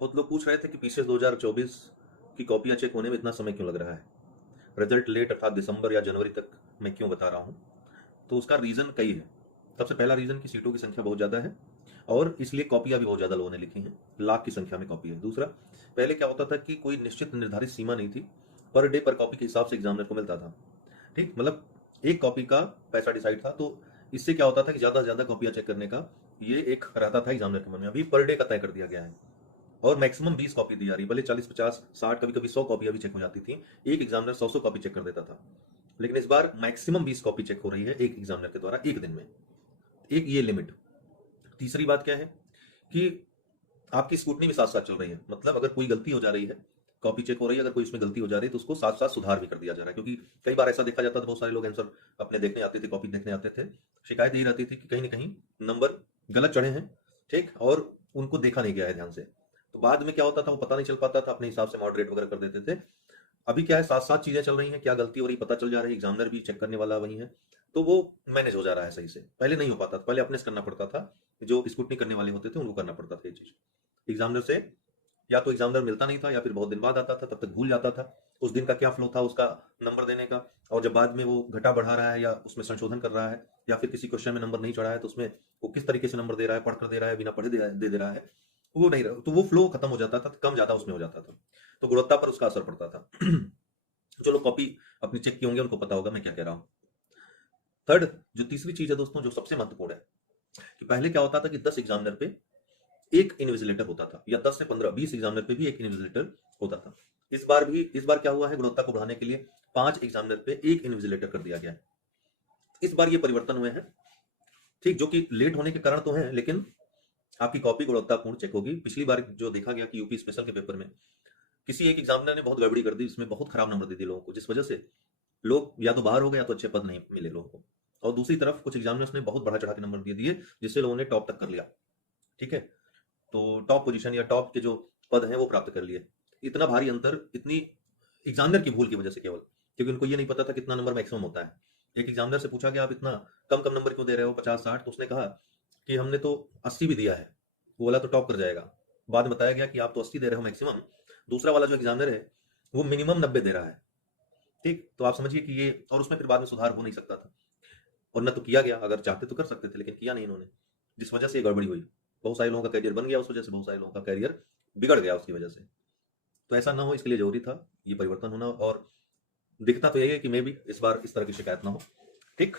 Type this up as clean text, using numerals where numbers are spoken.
बहुत लोग पूछ रहे थे कि पीसीएस 2024 की कॉपियां चेक होने में इतना समय क्यों लग रहा है, रिजल्ट लेट अर्थात दिसंबर या जनवरी तक मैं क्यों बता रहा हूं। तो उसका रीजन कई है। सबसे पहला रीजन कि सीटों की संख्या बहुत ज्यादा है और इसलिए कॉपियां भी बहुत ज्यादा लोगों ने लिखी हैं, लाख की संख्या में कॉपी है। दूसरा, पहले क्या होता था कि कोई निश्चित निर्धारित सीमा नहीं थी, पर डे पर कॉपी के हिसाब से एग्जामिनर को मिलता था। ठीक, मतलब एक कॉपी का पैसा डिसाइड था। तो इससे क्या होता था कि ज्यादा से ज्यादा कॉपियां चेक करने का ये एक रहता था एग्जामिनर के मन में। अभी पर डे का तय कर दिया गया है और मैक्सिमम 20 कॉपी दी जा रही है। भले 40, 50, 60, कभी कभी 100 कॉपी अभी चेक हो जाती थी। एक एग्जामिनर 100 कॉपी चेक कर देता था, लेकिन इस बार मैक्सिमम 20 कॉपी चेक हो रही है एक एग्जामिनर के द्वारा एक दिन में। एक ये लिमिट। तीसरी बात क्या है कि आपकी स्कूटनी भी साथ साथ चल रही है। मतलब अगर कोई गलती हो जा रही है, कॉपी चेक हो रही है, अगर कोई इसमें गलती हो जा रही है तो उसको साथ साथ सुधार भी कर दिया जा रहा है। क्योंकि कई बार ऐसा देखा जाता था, बहुत सारे लोग आंसर अपने देखने आते थे, कॉपी देखने आते थे, शिकायत यही रहती थी कि कहीं ना कहीं नंबर गलत चढ़े हैं। ठीक, और उनको देखा नहीं गया है ध्यान से। तो बाद में क्या होता था, वो पता नहीं चल पाता था, अपने हिसाब से मॉडरेट वगैरह कर देते थे। अभी क्या है, साथ साथ चीजें चल रही हैं, क्या गलती हो रही पता चल जा रही है, एग्जामिनर भी चेक करने वाला वही है। तो वो मैनेज हो जा रहा है सही से। पहले नहीं हो पाता था, पहले अपने से करना पड़ता था, जो स्कूटनी करने वाले होते थे उनको करना पड़ता था ये चीज। एग्जामिनर से या तो एग्जामिनर मिलता नहीं था या फिर बहुत दिन बाद आता था, तब तक भूल जाता था उस दिन का क्या फ्लो था उसका नंबर देने का। और जब बाद में वो घटा बढ़ा रहा है या उसमें संशोधन कर रहा है या फिर किसी क्वेश्चन में नंबर नहीं चढ़ा है तो उसमें वो किस तरीके से नंबर दे रहा है, पढ़कर दे रहा है, बिना पढ़े दे रहा है, वो नहीं रहा। तो वो फ्लो खत्म हो जाता था, कम ज्यादा उसमें हो जाता था, तो गुणवत्ता पर उसका असर पड़ता था। जो लोग कॉपी अपनी चेक किए होंगे उनको पता होगा मैं क्या कह रहा हूँ। थर्ड, जो तीसरी चीज है दोस्तों, जो सबसे महत्वपूर्ण है, कि पहले क्या होता था कि 10 एग्जामिनर पे एक इन्विजिलेटर होता था, या 10 से 15, 20 एग्जामिनर पे भी एक इन्विजिलेटर होता था। इस बार क्या हुआ है, गुणवत्ता को बढ़ाने के लिए 5 एग्जामिनर पे एक इन्विजिलेटर कर दिया गया है। इस बार ये परिवर्तन हुए हैं। ठीक, जो कि लेट होने के कारण तो है, लेकिन आपकी कॉपी गुणवत्तापूर्ण चेक होगी। पिछली बार जो देखा गया कि यूपी स्पेशल के पेपर में किसी एक एग्जामिनर ने बहुत गड़बड़ी कर दी, इसमें बहुत खराब नंबर दे दिए लोगों को, जिस वजह से लोग या तो बाहर हो गए या तो अच्छे पद नहीं मिले लोगों को। और दूसरी तरफ कुछ एग्जामिनर्स ने बहुत बढ़ा चढ़ा के नंबर दे दिए, जिससे लोगों ने टॉप तक कर लिया। ठीक है, तो टॉप पोजीशन या टॉप के जो पद हैं वो प्राप्त कर लिए। इतना भारी अंतर इतनी एग्जामिनर की भूल की वजह से केवल, क्योंकि उनको ये नहीं पता था कितना नंबर मैक्सिमम होता है। एक एग्जामिनर से पूछा कि आप इतना कम कम नंबर क्यों दे रहे हो, 50, 60, तो उसने कहा कि हमने तो 80 भी दिया है। वो वाला तो टॉप कर जाएगा। बाद में बताया गया कि आप तो 80 दे रहे हो मैक्सिमम, दूसरा वाला जो एग्जामिनर है वो मिनिमम 90 दे रहा है। ठीक, तो आप समझिए कि ये, और उसमें फिर बाद में सुधार हो नहीं सकता था, और न तो किया गया। अगर चाहते तो कर सकते थे, लेकिन किया नहीं इन्होंने, जिस वजह से ये गड़बड़ी हुई। बहुत सारे लोगों का करियर बन गया उस वजह से, बहुत सारे लोगों का करियर बिगड़ गया उसकी वजह से। तो ऐसा ना हो, इसके लिए जरूरी था ये परिवर्तन होना। और दिखता तो यही है कि मे भी इस बार इस तरह की शिकायत ना हो। ठीक।